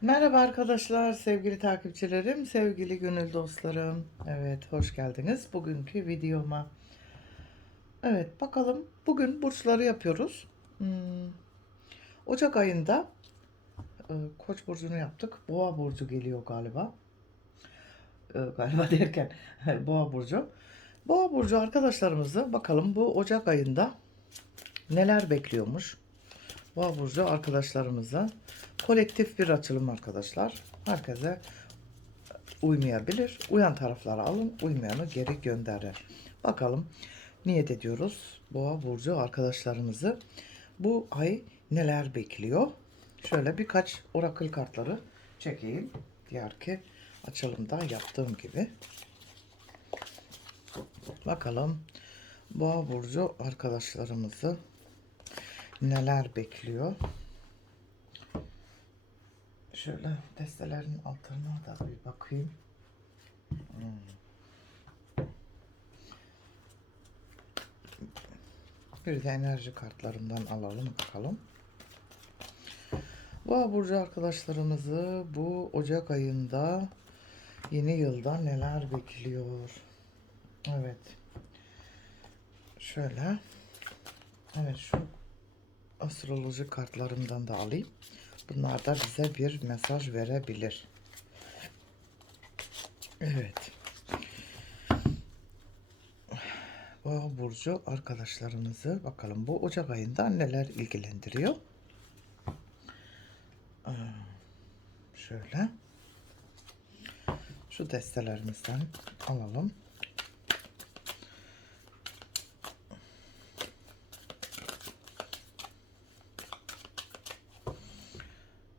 Merhaba arkadaşlar, sevgili takipçilerim, sevgili gönül dostlarım. Evet, hoş geldiniz bugünkü videoma. Evet, bakalım bugün burçları yapıyoruz. Hmm, Ocak ayında e, Koç burcunu yaptık. Boğa burcu geliyor galiba. E, galiba derken Boğa burcu. Boğa burcu arkadaşlarımızı bakalım bu Ocak ayında neler bekliyormuş. Boğa burcu arkadaşlarımıza kolektif bir açılım arkadaşlar. Herkese uymayabilir. Uyan tarafları alın, uymayanı geri gönderir. Bakalım niyet ediyoruz Boğa burcu arkadaşlarımızı. Bu ay neler bekliyor? Şöyle birkaç orakıl kartları çekeyim. Diğer ki açılımda yaptığım gibi. Bakalım Boğa burcu arkadaşlarımızı neler bekliyor? Şöyle destelerin altına da bir bakayım. Hmm. Bir de enerji kartlarından alalım bakalım. Boğa burcu arkadaşlarımızı bu Ocak ayında yeni yılda neler bekliyor? Evet. Şöyle. Evet şu astroloji kartlarımdan da alayım. Bunlar da bize bir mesaj verebilir. Evet. Boğa burcu arkadaşlarımızı bakalım bu Ocak ayında neler ilgilendiriyor? Aa, Şöyle. Şu destelerimizden alalım.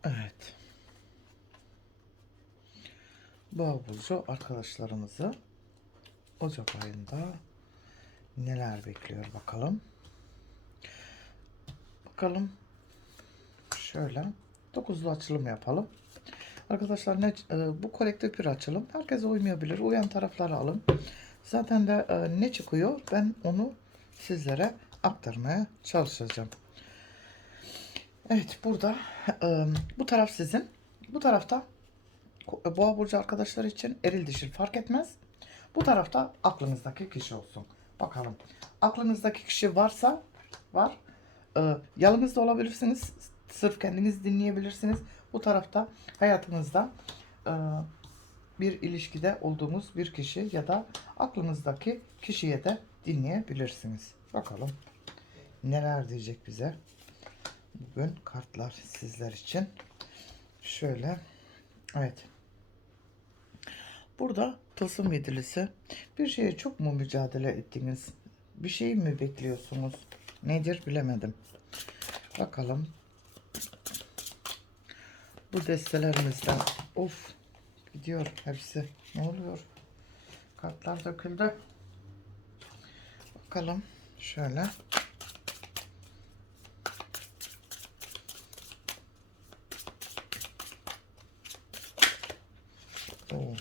Evet. Boğa burcu arkadaşlarımızı Ocak ayında neler bekliyor bakalım. Bakalım. Şöyle dokuzlu açılım yapalım. Arkadaşlar ne, e, bu kolektif bir açılım. Herkese uymayabilir. Uyan tarafları alın. Zaten de e, ne çıkıyor ben onu sizlere aktarmaya çalışacağım. Evet burada e, bu taraf sizin. Bu tarafta boğa burcu arkadaşlar için eril dişil fark etmez. Bu tarafta aklınızdaki kişi olsun. Bakalım. Aklınızdaki kişi varsa var. E, yalnız da olabilirsiniz. Sırf kendiniz dinleyebilirsiniz. Bu tarafta hayatınızda e, bir ilişkide olduğunuz bir kişi ya da aklınızdaki kişiye de dinleyebilirsiniz. Bakalım neler diyecek bize. Bugün kartlar sizler için. Şöyle. Evet. Burada tılsım yedilisi. Bir şeye çok mu mücadele ettiniz? Bir şey mi bekliyorsunuz? Nedir bilemedim. Bakalım. Bu destelerimizden. Of. Gidiyor hepsi. Ne oluyor? Kartlar döküldü. Bakalım. Şöyle. Oo.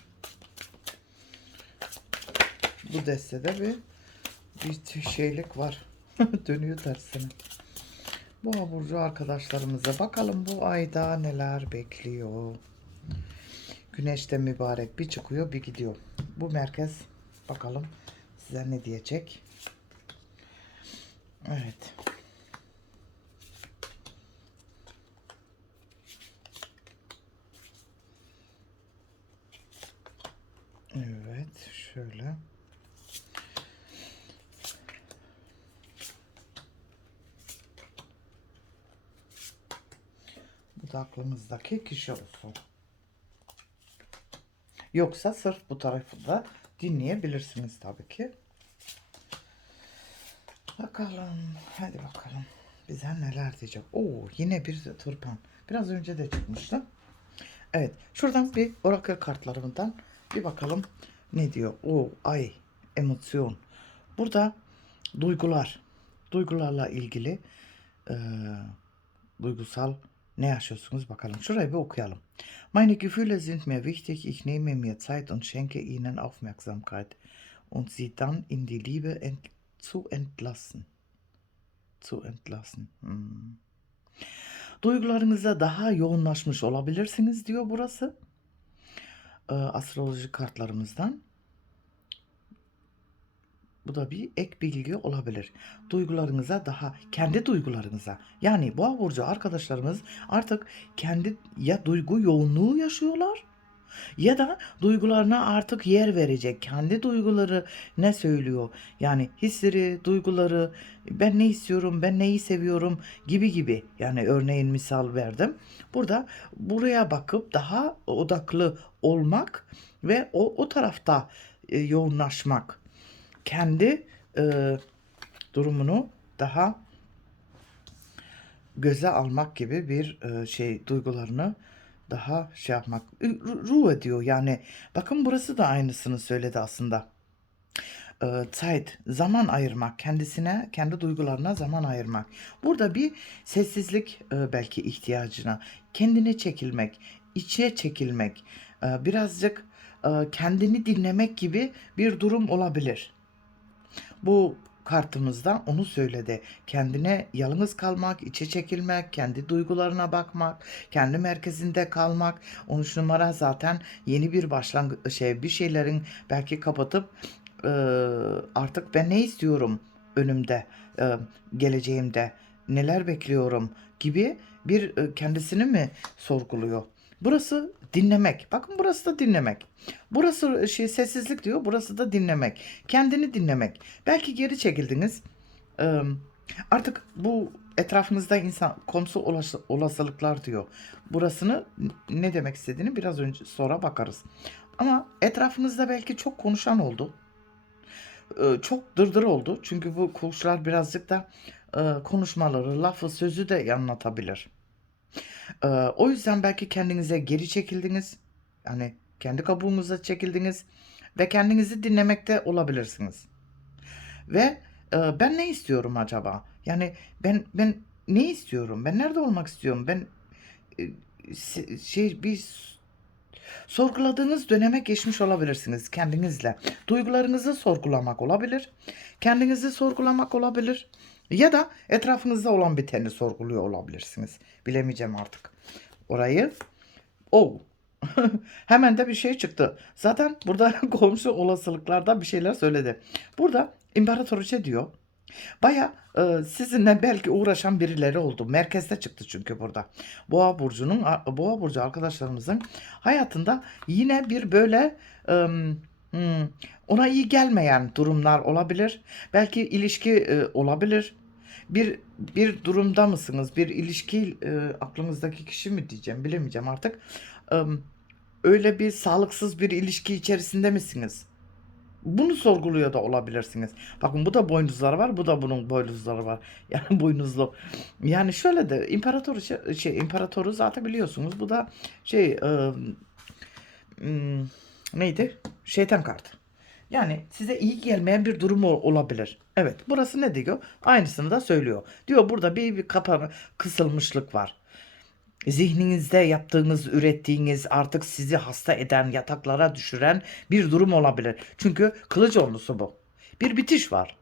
Bu destede bir bir şeylik var. Dönüyor tersine. Boğa burcu arkadaşlarımıza bakalım bu ayda neler bekliyor. Güneş de mübarek bir çıkıyor bir gidiyor. Bu merkez bakalım size ne diyecek. Evet. Evet şöyle. Bu da aklımızdaki kişi olsun. Yoksa sırf bu tarafı da dinleyebilirsiniz tabii ki. Bakalım. Hadi bakalım. Bize neler diyecek. Oo yine bir turpan. Biraz önce de çıkmıştı. Evet. Şuradan bir orakel kartlarından bir bakalım ne diyor. O ay emosyon. Burada duygular. Duygularla ilgili eee, duygusal ne yaşıyorsunuz bakalım. Şurayı bir okuyalım. Meine Gefühle sind mir wichtig. Ich nehme mir Zeit und schenke ihnen Aufmerksamkeit und sie dann in die Liebe ent zu entlassen. Zu entlassen. Hmm. Duygularınıza daha yoğunlaşmış olabilirsiniz diyor burası. Ee, astroloji kartlarımızdan. Bu da bir ek bilgi olabilir. Duygularınıza daha, kendi duygularınıza. Yani boğa burcu arkadaşlarımız artık kendi ya duygu yoğunluğu yaşıyorlar ya da duygularına artık yer verecek. Kendi duyguları ne söylüyor? Yani hisleri, duyguları, ben ne istiyorum, ben neyi seviyorum gibi gibi. Yani örneğin misal verdim. Burada buraya bakıp daha odaklı olmak ve o, o tarafta e, yoğunlaşmak. Kendi e, durumunu daha göze almak gibi bir e, şey duygularını daha şey yapmak ru- ruh ediyor yani bakın burası da aynısını söyledi aslında e, Zeit, zaman ayırmak, kendisine, kendi duygularına zaman ayırmak. Burada bir sessizlik e, belki ihtiyacına, kendine çekilmek, içe çekilmek, e, birazcık e, kendini dinlemek gibi bir durum olabilir. Bu kartımızda onu söyledi. Kendine yalnız kalmak, içe çekilmek, kendi duygularına bakmak, kendi merkezinde kalmak. 13 numara zaten yeni bir başlangıç şey bir şeylerin belki kapatıp e, artık ben ne istiyorum önümde, e, geleceğimde, neler bekliyorum gibi bir e, kendisini mi sorguluyor? Burası dinlemek. Bakın burası da dinlemek. Burası şey sessizlik diyor. Burası da dinlemek. Kendini dinlemek. Belki geri çekildiniz. Ee, artık bu etrafınızda insan konusu olası- olasılıklar diyor. Burasını ne demek istediğini biraz önce sonra bakarız. Ama etrafınızda belki çok konuşan oldu. Ee, çok dırdır oldu. Çünkü bu koçlar birazcık da e, konuşmaları, lafı, sözü de anlatabilir. O yüzden belki kendinize geri çekildiniz. Yani kendi kabuğunuza çekildiniz ve kendinizi dinlemekte olabilirsiniz. Ve ben ne istiyorum acaba? Yani ben ben ne istiyorum? Ben nerede olmak istiyorum? Ben şey bir sorguladığınız döneme geçmiş olabilirsiniz kendinizle. Duygularınızı sorgulamak olabilir. Kendinizi sorgulamak olabilir. Ya da etrafınızda olan biteni sorguluyor olabilirsiniz. Bilemeyeceğim artık. Orayı. O. Hemen de bir şey çıktı. Zaten burada komşu olasılıklarda bir şeyler söyledi. Burada imparatoriçe diyor. Baya e, sizinle belki uğraşan birileri oldu. Merkezde çıktı çünkü burada. Boğa burcunun Boğa burcu arkadaşlarımızın hayatında yine bir böyle e, hmm, ona iyi gelmeyen durumlar olabilir. Belki ilişki e, olabilir. Bir bir durumda mısınız? Bir ilişki e, aklınızdaki kişi mi diyeceğim, bilemeyeceğim artık. E, öyle bir sağlıksız bir ilişki içerisinde misiniz? Bunu sorguluyor da olabilirsiniz. Bakın bu da boynuzları var, bu da bunun boynuzları var. Yani boynuzlu. Yani şöyle de imparator şey imparatoru zaten biliyorsunuz. Bu da şey e, hmm, neydi? Şeytan kartı. Yani size iyi gelmeyen bir durum ol- olabilir. Evet, burası ne diyor? Aynısını da söylüyor. Diyor burada bir, bir kapama, kısılmışlık var. Zihninizde yaptığınız, ürettiğiniz artık sizi hasta eden, yataklara düşüren bir durum olabilir. Çünkü kılıç onlusu bu. Bir bitiş var.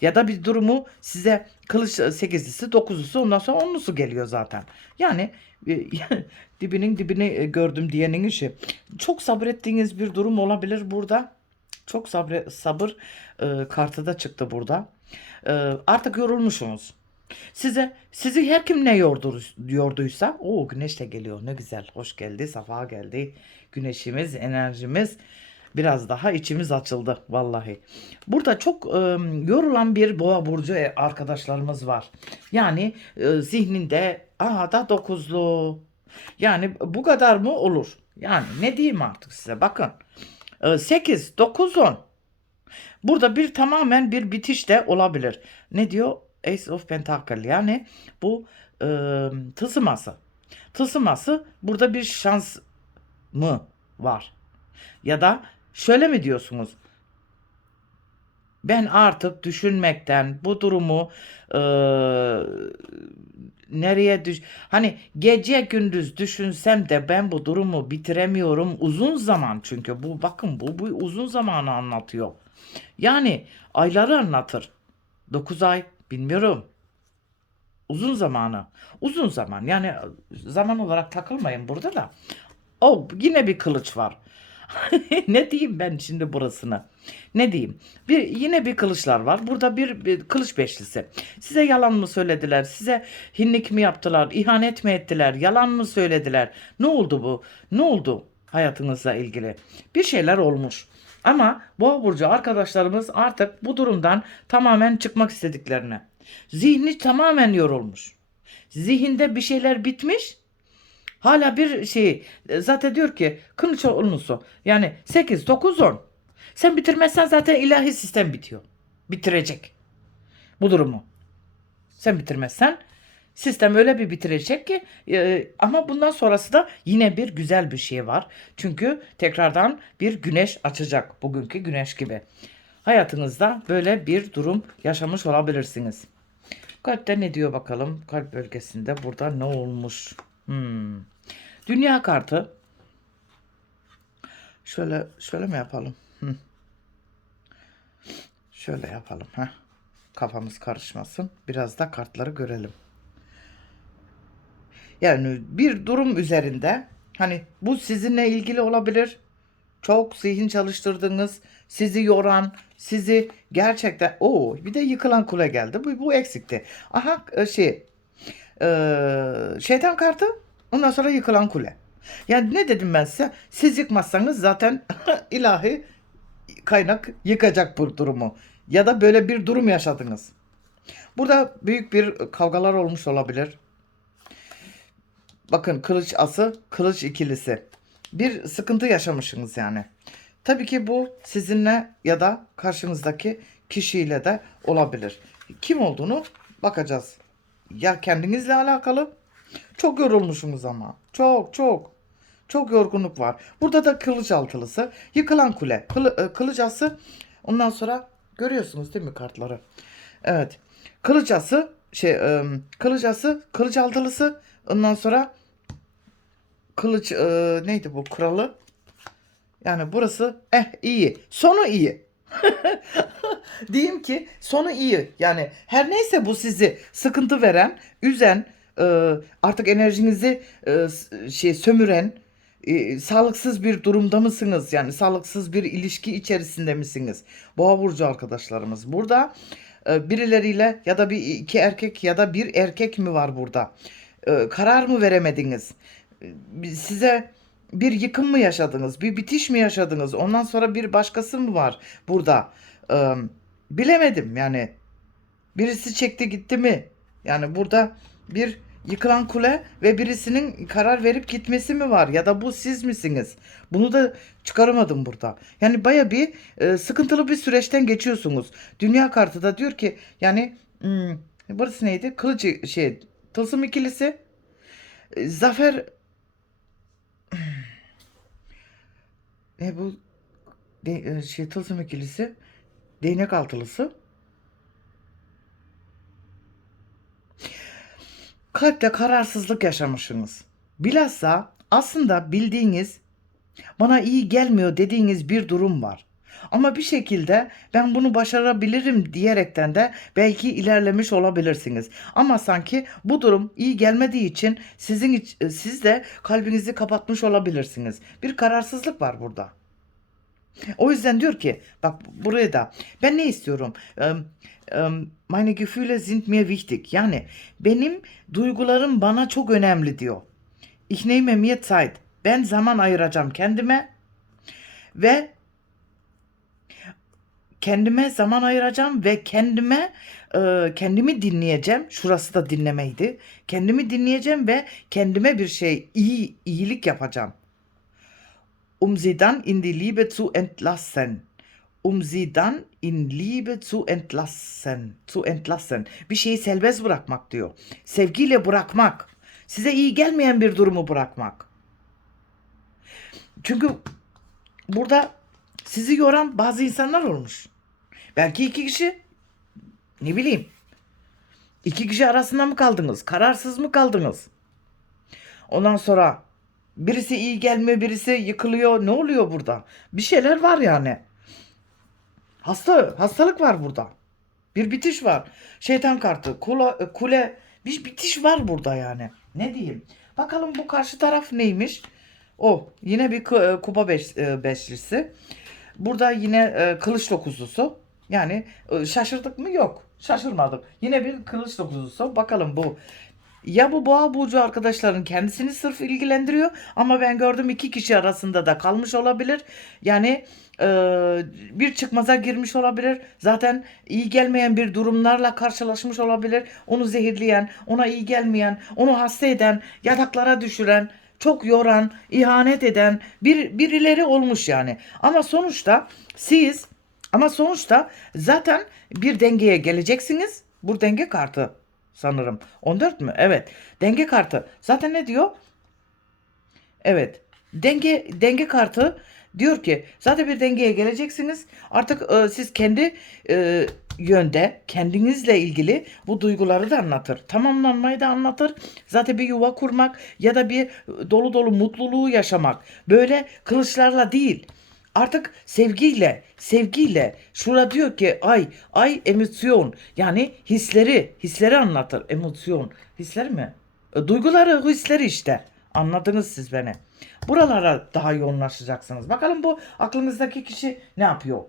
Ya da bir durumu size kılıç sekizlisi, dokuzlusu ondan sonra onlusu geliyor zaten. Yani e, dibinin dibini e, gördüm diyenin işi. Çok sabrettiğiniz bir durum olabilir burada. Çok sabre, sabır e, kartı da çıktı burada. E, artık yorulmuşsunuz. Size sizi her kim ne yordu, yorduysa o güneş de geliyor. Ne güzel. Hoş geldi. Safa geldi. Güneşimiz, enerjimiz biraz daha içimiz açıldı vallahi. Burada çok e, yorulan bir boğa burcu e- arkadaşlarımız var. Yani e, zihninde aha da dokuzlu. Yani bu kadar mı olur? Yani ne diyeyim artık size bakın. 8, 9, 10. Burada bir tamamen bir bitiş de olabilir. Ne diyor? Ace of Pentacle yani bu e, tılsıması. Tılsıması burada bir şans mı var? Ya da şöyle mi diyorsunuz? Ben artık düşünmekten bu durumu e, nereye düş hani gece gündüz düşünsem de ben bu durumu bitiremiyorum uzun zaman çünkü bu bakın bu, bu uzun zamanı anlatıyor. Yani ayları anlatır. 9 ay bilmiyorum. Uzun zamanı. Uzun zaman. Yani zaman olarak takılmayın burada da. O yine bir kılıç var. ne diyeyim ben şimdi burasını? Ne diyeyim? Bir yine bir kılıçlar var. Burada bir, bir kılıç beşlisi. Size yalan mı söylediler? Size hinlik mi yaptılar? İhanet mi ettiler? Yalan mı söylediler? Ne oldu bu? Ne oldu hayatınızla ilgili? Bir şeyler olmuş. Ama Boğa burcu arkadaşlarımız artık bu durumdan tamamen çıkmak istediklerini. Zihni tamamen yorulmuş. Zihinde bir şeyler bitmiş. Hala bir şey zaten diyor ki kılıç olmuşsun. Yani 8, 9, 10. Sen bitirmezsen zaten ilahi sistem bitiyor. Bitirecek bu durumu. Sen bitirmezsen sistem öyle bir bitirecek ki e, ama bundan sonrası da yine bir güzel bir şey var. Çünkü tekrardan bir güneş açacak bugünkü güneş gibi. Hayatınızda böyle bir durum yaşamış olabilirsiniz. Kalpte ne diyor bakalım? Kalp bölgesinde burada ne olmuş? Hmm. Dünya kartı. Şöyle şöyle mi yapalım? Hı. Şöyle yapalım. Heh. Kafamız karışmasın. Biraz da kartları görelim. Yani bir durum üzerinde hani bu sizinle ilgili olabilir. Çok zihin çalıştırdığınız, sizi yoran, sizi gerçekten o bir de yıkılan kule geldi. Bu, bu eksikti. Aha e, şey e, şeytan kartı ondan sonra yıkılan kule. Yani ne dedim ben size? Siz yıkmazsanız zaten ilahi kaynak yıkacak bu durumu. Ya da böyle bir durum yaşadınız. Burada büyük bir kavgalar olmuş olabilir. Bakın kılıç ası, kılıç ikilisi. Bir sıkıntı yaşamışsınız yani. Tabii ki bu sizinle ya da karşınızdaki kişiyle de olabilir. Kim olduğunu bakacağız. Ya kendinizle alakalı. Çok yorulmuşsunuz ama. Çok çok. Çok yorgunluk var. Burada da kılıç altılısı. Yıkılan kule. Kılı, e, kılıç ası. Ondan sonra görüyorsunuz değil mi kartları? Evet. Kılıç ası. Şey, e, kılıç ası. Kılıç altılısı. Ondan sonra kılıç e, neydi bu kralı? Yani burası eh iyi. Sonu iyi. Diyeyim ki sonu iyi. Yani her neyse bu sizi sıkıntı veren, üzen, artık enerjinizi e, şey sömüren, e, sağlıksız bir durumda mısınız? Yani sağlıksız bir ilişki içerisinde misiniz? Boğa burcu arkadaşlarımız. Burada e, birileriyle ya da bir iki erkek ya da bir erkek mi var burada? E, karar mı veremediniz? E, size bir yıkım mı yaşadınız? Bir bitiş mi yaşadınız? Ondan sonra bir başkası mı var burada? E, bilemedim yani. Birisi çekti gitti mi? Yani burada bir yıkılan kule ve birisinin karar verip gitmesi mi var? Ya da bu siz misiniz? Bunu da çıkaramadım burada. Yani baya bir e, sıkıntılı bir süreçten geçiyorsunuz. Dünya kartı da diyor ki yani hmm, burası neydi? Kılıcı şey tılsım ikilisi. E, zafer ne bu de, e, şey tılsım ikilisi değnek altılısı kalpte kararsızlık yaşamışsınız. Bilhassa aslında bildiğiniz bana iyi gelmiyor dediğiniz bir durum var. Ama bir şekilde ben bunu başarabilirim diyerekten de belki ilerlemiş olabilirsiniz. Ama sanki bu durum iyi gelmediği için sizin siz de kalbinizi kapatmış olabilirsiniz. Bir kararsızlık var burada. O yüzden diyor ki bak buraya da ben ne istiyorum? Ähm, ähm, meine Gefühle sind mir wichtig. Yani benim duygularım bana çok önemli diyor. Ich nehme mir Zeit. Ben zaman ayıracağım kendime ve kendime zaman ayıracağım ve kendime e, kendimi dinleyeceğim. Şurası da dinlemeydi. Kendimi dinleyeceğim ve kendime bir şey iyi iyilik yapacağım um sie dann in die Liebe zu entlassen. Um sie dann in Liebe zu entlassen. Zu entlassen. Bir şeyi serbest bırakmak diyor. Sevgiyle bırakmak. Size iyi gelmeyen bir durumu bırakmak. Çünkü burada sizi yoran bazı insanlar olmuş. Belki iki kişi ne bileyim. İki kişi arasında mı kaldınız? Kararsız mı kaldınız? Ondan sonra birisi iyi gelmiyor, birisi yıkılıyor. Ne oluyor burada? Bir şeyler var yani. Hasta, hastalık var burada. Bir bitiş var. Şeytan kartı, kula, kule bir bitiş var burada yani. Ne diyeyim? Bakalım bu karşı taraf neymiş? O yine bir e, kupa beş, e, beşlisi. Burada yine e, kılıç dokuzlusu. Yani şaşırdık mı? Yok. Şaşırmadık. Yine bir kılıç dokuzlusu. Bakalım bu. Ya bu boğa burcu arkadaşların kendisini sırf ilgilendiriyor ama ben gördüm iki kişi arasında da kalmış olabilir. Yani e, bir çıkmaza girmiş olabilir. Zaten iyi gelmeyen bir durumlarla karşılaşmış olabilir. Onu zehirleyen, ona iyi gelmeyen, onu hasta eden, yataklara düşüren, çok yoran, ihanet eden bir birileri olmuş yani. Ama sonuçta siz ama sonuçta zaten bir dengeye geleceksiniz. Bu denge kartı sanırım. 14 mü? Evet. Denge kartı. Zaten ne diyor? Evet. Denge denge kartı diyor ki zaten bir dengeye geleceksiniz. Artık e, siz kendi e, yönde kendinizle ilgili bu duyguları da anlatır. Tamamlanmayı da anlatır. Zaten bir yuva kurmak ya da bir dolu dolu mutluluğu yaşamak. Böyle kılıçlarla değil. Artık sevgiyle, sevgiyle. Şurada diyor ki ay, ay emosyon. Yani hisleri, hisleri anlatır. Emosyon. Hisler mi? E, Duyguları, hisleri işte. Anladınız siz beni. Buralara daha yoğunlaşacaksınız. Bakalım bu aklınızdaki kişi ne yapıyor?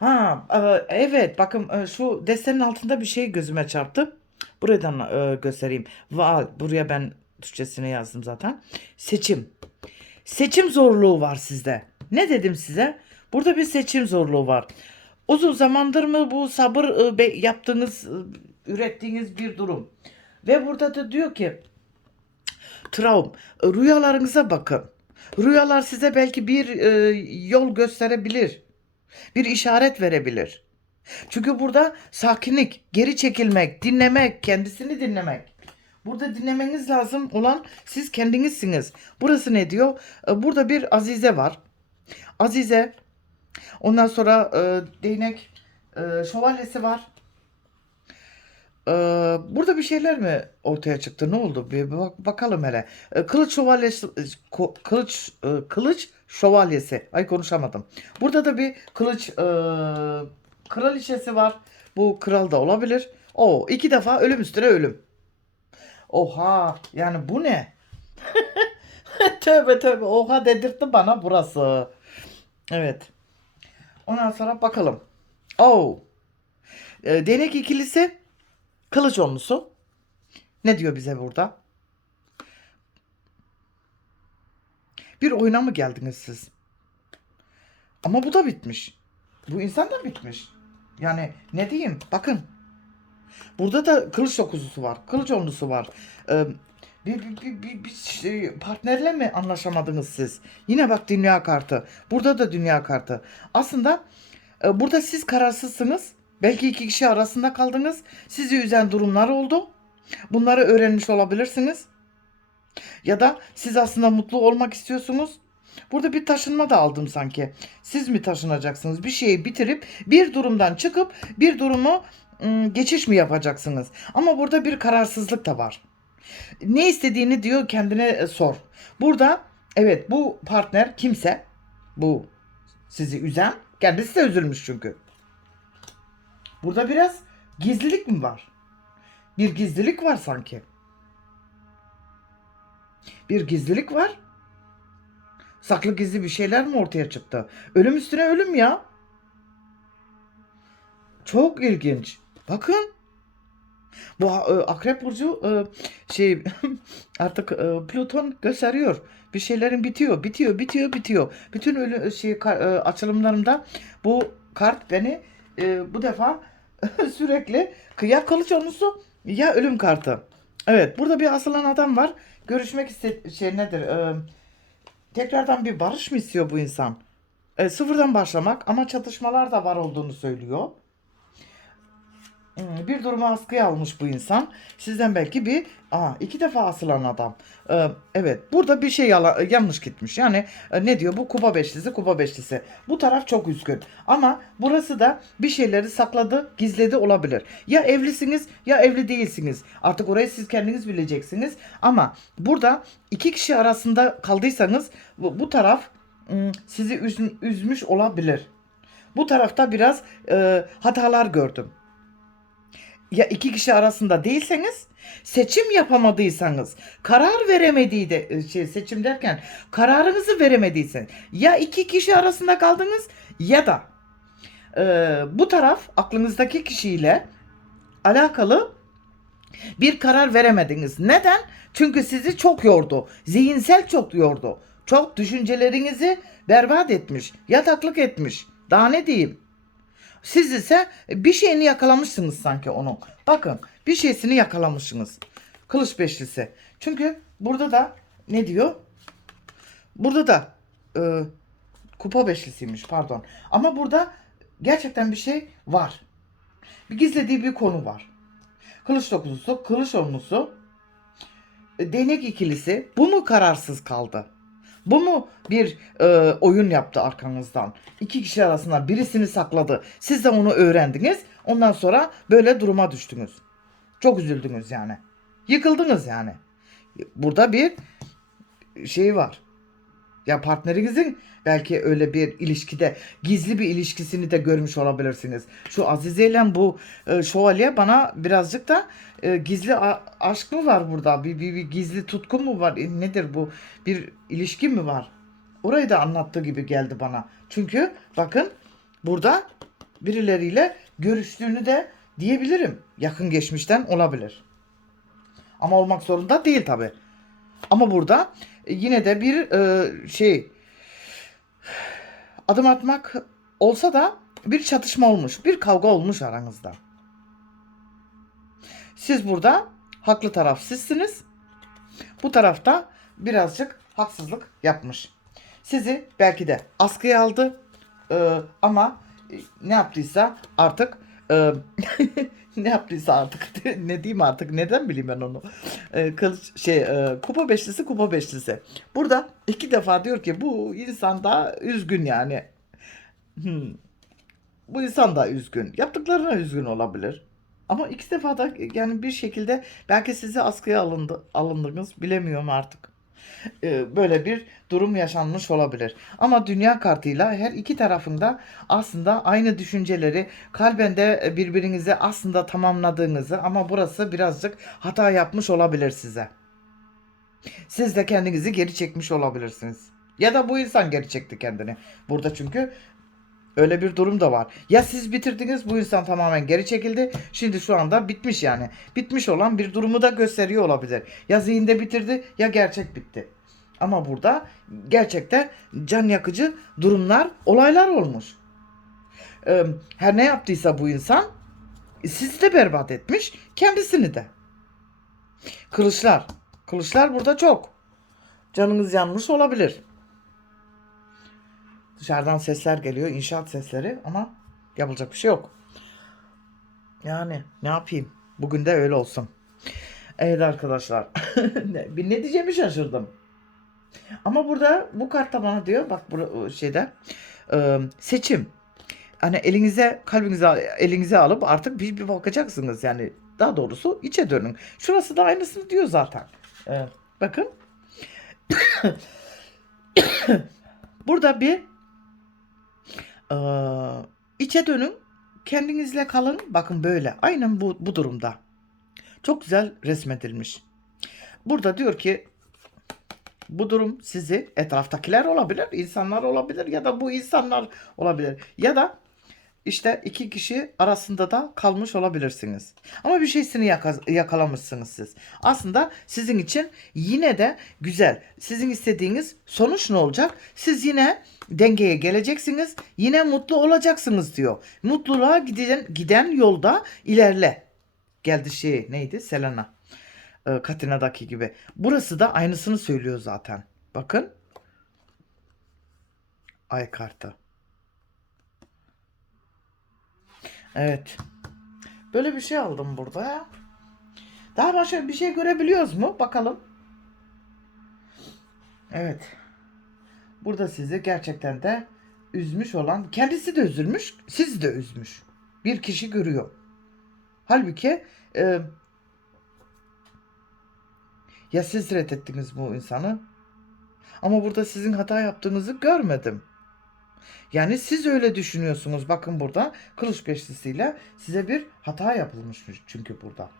Ha, e, evet bakın e, şu destenin altında bir şey gözüme çarptı. Buradan e, göstereyim. Va, buraya ben Türkçesini yazdım zaten. Seçim. Seçim zorluğu var sizde. Ne dedim size? Burada bir seçim zorluğu var. Uzun zamandır mı bu sabır e, yaptığınız, e, ürettiğiniz bir durum. Ve burada da diyor ki Traum, rüyalarınıza bakın. Rüyalar size belki bir e, yol gösterebilir. Bir işaret verebilir. Çünkü burada sakinlik, geri çekilmek, dinlemek, kendisini dinlemek. Burada dinlemeniz lazım olan siz kendinizsiniz. Burası ne diyor? E, Burada bir Azize var. Azize. Ondan sonra e, değnek e, şövalyesi var. E, burada bir şeyler mi ortaya çıktı? Ne oldu? Bir bak- bakalım hele. E, kılıç şövalyesi, kılıç e, kılıç şövalyesi. Ay konuşamadım. Burada da bir kılıç e, kraliçesi var. Bu kral da olabilir. O iki defa ölüm üstüne ölüm. Oha yani bu ne? tövbe tövbe oha dedirtti bana burası. Evet. Ondan sonra bakalım. Oh. E, değnek ikilisi kılıç onlusu. Ne diyor bize burada? Bir oyuna mı geldiniz siz? Ama bu da bitmiş. Bu insan da bitmiş. Yani ne diyeyim? Bakın. Burada da kılıç dokuzusu var. Kılıç onlusu var. Ee, bir, bir, bir, bir, bir şey- partnerle mi anlaşamadınız siz? Yine bak dünya kartı. Burada da dünya kartı. Aslında e, burada siz kararsızsınız. Belki iki kişi arasında kaldınız. Sizi üzen durumlar oldu. Bunları öğrenmiş olabilirsiniz. Ya da siz aslında mutlu olmak istiyorsunuz. Burada bir taşınma da aldım sanki. Siz mi taşınacaksınız? Bir şeyi bitirip bir durumdan çıkıp bir durumu ım, geçiş mi yapacaksınız? Ama burada bir kararsızlık da var. Ne istediğini diyor kendine e, sor. Burada evet bu partner kimse bu sizi üzen kendisi de üzülmüş çünkü. Burada biraz gizlilik mi var? Bir gizlilik var sanki. Bir gizlilik var. Saklı gizli bir şeyler mi ortaya çıktı? Ölüm üstüne ölüm ya. Çok ilginç. Bakın. Bu e, Akrep Burcu e, şey artık e, Plüton gösteriyor. Bir şeylerin bitiyor, bitiyor, bitiyor, bitiyor. Bütün ölü şey açılımlarımda bu kart beni bu defa sürekli ya kılıç onusu ya ölüm kartı. Evet, burada bir asılan adam var. Görüşmek iste şey nedir? Tekrardan bir barış mı istiyor bu insan? E, sıfırdan başlamak ama çatışmalar da var olduğunu söylüyor. Hmm, Bir durumu askıya almış bu insan. Sizden belki bir aa, iki defa asılan adam. Ee, evet burada bir şey yala- yanlış gitmiş. Yani e, ne diyor bu kupa beşlisi kupa beşlisi. Bu taraf çok üzgün. Ama burası da bir şeyleri sakladı gizledi olabilir. Ya evlisiniz ya evli değilsiniz. Artık orayı siz kendiniz bileceksiniz. Ama burada iki kişi arasında kaldıysanız bu, bu taraf sizi üz- üzmüş olabilir. Bu tarafta biraz e, hatalar gördüm. Ya iki kişi arasında değilseniz seçim yapamadıysanız karar veremediği de e, şey seçim derken kararınızı veremediysen ya iki kişi arasında kaldınız ya da e, bu taraf aklınızdaki kişiyle alakalı bir karar veremediniz. Neden? Çünkü sizi çok yordu. Zihinsel çok yordu. Çok düşüncelerinizi berbat etmiş. Yataklık etmiş. Daha ne diyeyim? Siz ise bir şeyini yakalamışsınız sanki onun. Bakın bir şeysini yakalamışsınız. Kılıç beşlisi. Çünkü burada da ne diyor? Burada da e, kupa beşlisiymiş pardon. Ama burada gerçekten bir şey var. Bir gizlediği bir konu var. Kılıç dokuzlusu, kılıç onlusu, e, değnek ikilisi. Bu mu kararsız kaldı? Bu mu bir e, oyun yaptı arkanızdan? İki kişi arasında birisini sakladı. Siz de onu öğrendiniz. Ondan sonra böyle duruma düştünüz. Çok üzüldünüz yani. Yıkıldınız yani. Burada bir şey var. Ya partnerinizin belki öyle bir ilişkide gizli bir ilişkisini de görmüş olabilirsiniz. Şu Azize ile bu e, şövalye bana birazcık da e, gizli a- aşk mı var burada? Bir, bir, bir gizli tutku mu var? E, nedir bu? Bir ilişki mi var? Orayı da anlattığı gibi geldi bana. Çünkü bakın burada birileriyle görüştüğünü de diyebilirim. Yakın geçmişten olabilir. Ama olmak zorunda değil tabi. Ama burada e, yine de bir e, şey adım atmak olsa da bir çatışma olmuş, bir kavga olmuş aranızda. Siz burada haklı taraf sizsiniz. Bu tarafta birazcık haksızlık yapmış. Sizi belki de askıya aldı e, ama e, ne yaptıysa artık ne yaptıysa artık ne diyeyim artık neden bileyim ben onu. E, kılıç, şey kupa beşlisi kupa beşlisi. Burada iki defa diyor ki bu insan da üzgün yani. Hmm. Bu insan da üzgün. Yaptıklarına üzgün olabilir. Ama iki defa da yani bir şekilde belki sizi askıya alındı, alındınız bilemiyorum artık. Ee, böyle bir durum yaşanmış olabilir. Ama dünya kartıyla her iki tarafında aslında aynı düşünceleri kalbende birbirinize aslında tamamladığınızı ama burası birazcık hata yapmış olabilir size. Siz de kendinizi geri çekmiş olabilirsiniz. Ya da bu insan geri çekti kendini. Burada çünkü öyle bir durum da var. Ya siz bitirdiniz bu insan tamamen geri çekildi. Şimdi şu anda bitmiş yani. Bitmiş olan bir durumu da gösteriyor olabilir. Ya zihinde bitirdi ya gerçek bitti. Ama burada gerçekten can yakıcı durumlar, olaylar olmuş. Ee, her ne yaptıysa bu insan sizi de berbat etmiş, kendisini de. Kılıçlar. Kılıçlar burada çok. Canınız yanmış olabilir. Dışarıdan sesler geliyor, inşaat sesleri ama yapılacak bir şey yok. Yani ne yapayım? Bugün de öyle olsun. Evet arkadaşlar. ne, ne diyeceğimi şaşırdım. Ama burada bu kartta bana diyor bak bu şeyde e, seçim. Hani elinize kalbinize elinize alıp artık bir, bir bakacaksınız yani daha doğrusu içe dönün. Şurası da aynısını diyor zaten. E, bakın. burada bir e, içe dönün. Kendinizle kalın. Bakın böyle. Aynen bu, bu durumda. Çok güzel resmedilmiş. Burada diyor ki bu durum sizi etraftakiler olabilir, insanlar olabilir ya da bu insanlar olabilir. Ya da işte iki kişi arasında da kalmış olabilirsiniz. Ama bir şeysini yaka- yakalamışsınız siz. Aslında sizin için yine de güzel. Sizin istediğiniz sonuç ne olacak? Siz yine dengeye geleceksiniz. Yine mutlu olacaksınız diyor. Mutluluğa giden, giden yolda ilerle. Geldi şey neydi? Selena. Ee, Katina'daki gibi. Burası da aynısını söylüyor zaten. Bakın. Ay kartı. Evet. Böyle bir şey aldım burada. Daha başka bir şey görebiliyoruz mu? Bakalım. Evet. Burada sizi gerçekten de üzmüş olan, kendisi de üzülmüş, siz de üzmüş. Bir kişi görüyor. Halbuki e, ya siz reddettiniz bu insanı? Ama burada sizin hata yaptığınızı görmedim. Yani siz öyle düşünüyorsunuz. Bakın burada kılıç beşlisiyle size bir hata yapılmış çünkü burada.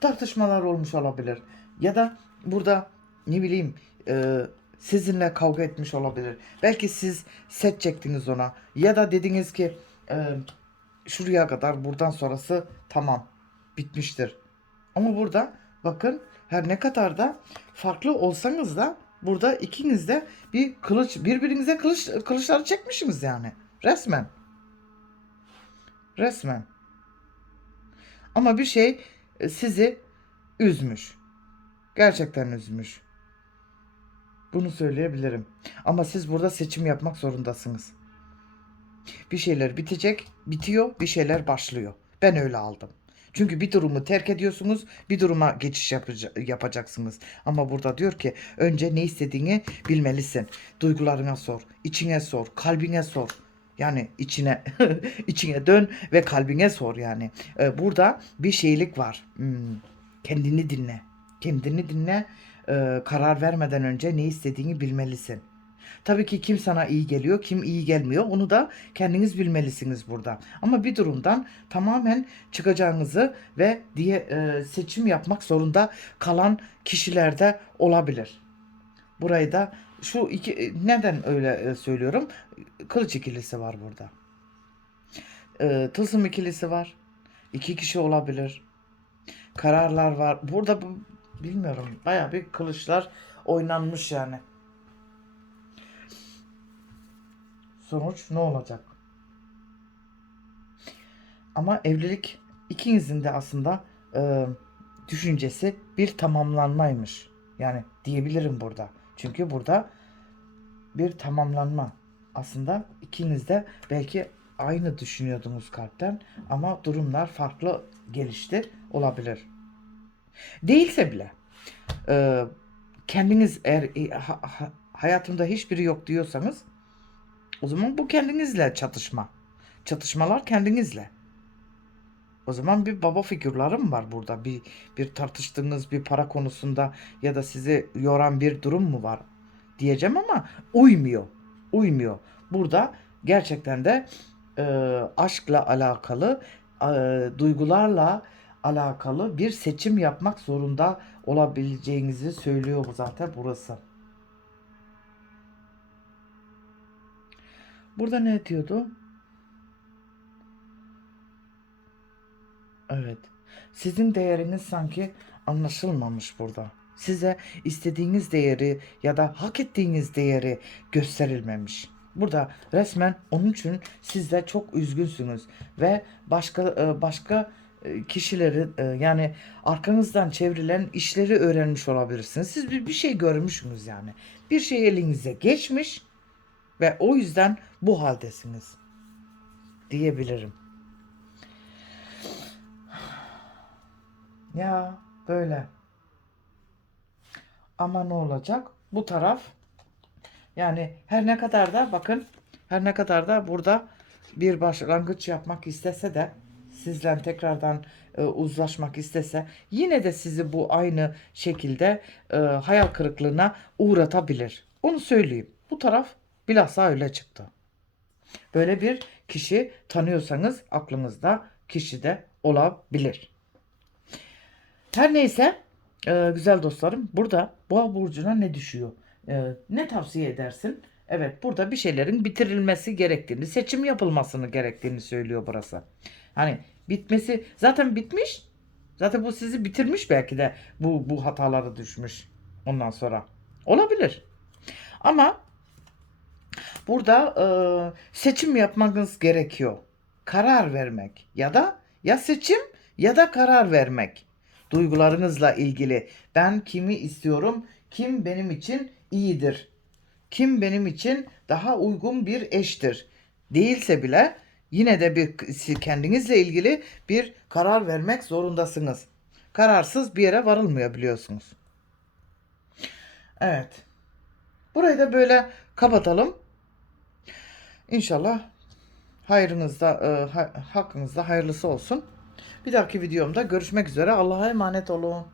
Tartışmalar olmuş olabilir. Ya da burada ne bileyim e, sizinle kavga etmiş olabilir. Belki siz set çektiniz ona. Ya da dediniz ki e, şuraya kadar buradan sonrası tamam bitmiştir. Ama burada bakın her ne kadar da farklı olsanız da burada ikiniz de bir kılıç birbirinize kılıç kılıçları çekmişsiniz yani. Resmen. Resmen. Ama bir şey e, sizi üzmüş. Gerçekten üzmüş. Bunu söyleyebilirim. Ama siz burada seçim yapmak zorundasınız. Bir şeyler bitecek, bitiyor, bir şeyler başlıyor. Ben öyle aldım. Çünkü bir durumu terk ediyorsunuz, bir duruma geçiş yapacaksınız. Ama burada diyor ki önce ne istediğini bilmelisin. Duygularına sor, içine sor, kalbine sor. Yani içine içine dön ve kalbine sor yani. Ee, burada bir şeylik var. Hmm, kendini dinle. Kendini dinle. Ee, karar vermeden önce ne istediğini bilmelisin. Tabii ki kim sana iyi geliyor, kim iyi gelmiyor onu da kendiniz bilmelisiniz burada. Ama bir durumdan tamamen çıkacağınızı ve diye e, seçim yapmak zorunda kalan kişiler de olabilir. Burayı da şu iki e, neden öyle e, söylüyorum? Kılıç ikilisi var burada. E, tılsım ikilisi var. İki kişi olabilir. Kararlar var. Burada bu, bilmiyorum baya bir kılıçlar oynanmış yani. Sonuç ne olacak? Ama evlilik ikinizin de aslında e, düşüncesi bir tamamlanmaymış. Yani diyebilirim burada. Çünkü burada bir tamamlanma. Aslında ikiniz de belki aynı düşünüyordunuz kalpten ama durumlar farklı gelişti olabilir. Değilse bile e, kendiniz eğer e, ha- ha- hayatımda hiçbiri yok diyorsanız o zaman bu kendinizle çatışma. Çatışmalar kendinizle. O zaman bir baba figürleri mi var burada? Bir bir tartıştığınız bir para konusunda ya da sizi yoran bir durum mu var diyeceğim ama uymuyor. Uymuyor. Burada gerçekten de e, aşkla alakalı, e, duygularla alakalı bir seçim yapmak zorunda olabileceğinizi söylüyor bu zaten burası. Burada ne diyordu? Evet. Sizin değeriniz sanki anlaşılmamış burada. Size istediğiniz değeri ya da hak ettiğiniz değeri gösterilmemiş. Burada resmen onun için siz de çok üzgünsünüz ve başka e, başka e, kişileri e, yani arkanızdan çevrilen işleri öğrenmiş olabilirsiniz. Siz bir şey görmüşsünüz yani. Bir şey elinize geçmiş ve o yüzden bu haldesiniz diyebilirim. Ya böyle. Ama ne olacak? Bu taraf yani her ne kadar da bakın her ne kadar da burada bir başlangıç yapmak istese de sizden tekrardan e, uzlaşmak istese yine de sizi bu aynı şekilde e, hayal kırıklığına uğratabilir. Onu söyleyeyim. Bu taraf bilhassa öyle çıktı. Böyle bir kişi tanıyorsanız aklınızda kişi de olabilir. Her neyse e, güzel dostlarım burada boğa burcuna ne düşüyor? E, ne tavsiye edersin? Evet burada bir şeylerin bitirilmesi gerektiğini, seçim yapılmasını gerektiğini söylüyor burası. Hani bitmesi zaten bitmiş. Zaten bu sizi bitirmiş belki de bu bu hatalara düşmüş ondan sonra. Olabilir. Ama burada e, seçim yapmanız gerekiyor. Karar vermek ya da ya seçim ya da karar vermek. Duygularınızla ilgili ben kimi istiyorum, kim benim için iyidir, kim benim için daha uygun bir eştir. Değilse bile yine de bir kendinizle ilgili bir karar vermek zorundasınız. Kararsız bir yere varılmıyor biliyorsunuz. Evet. Burayı da böyle kapatalım. İnşallah hayrınızda, e, ha- hakkınızda hayırlısı olsun. Bir dahaki videomda görüşmek üzere. Allah'a emanet olun.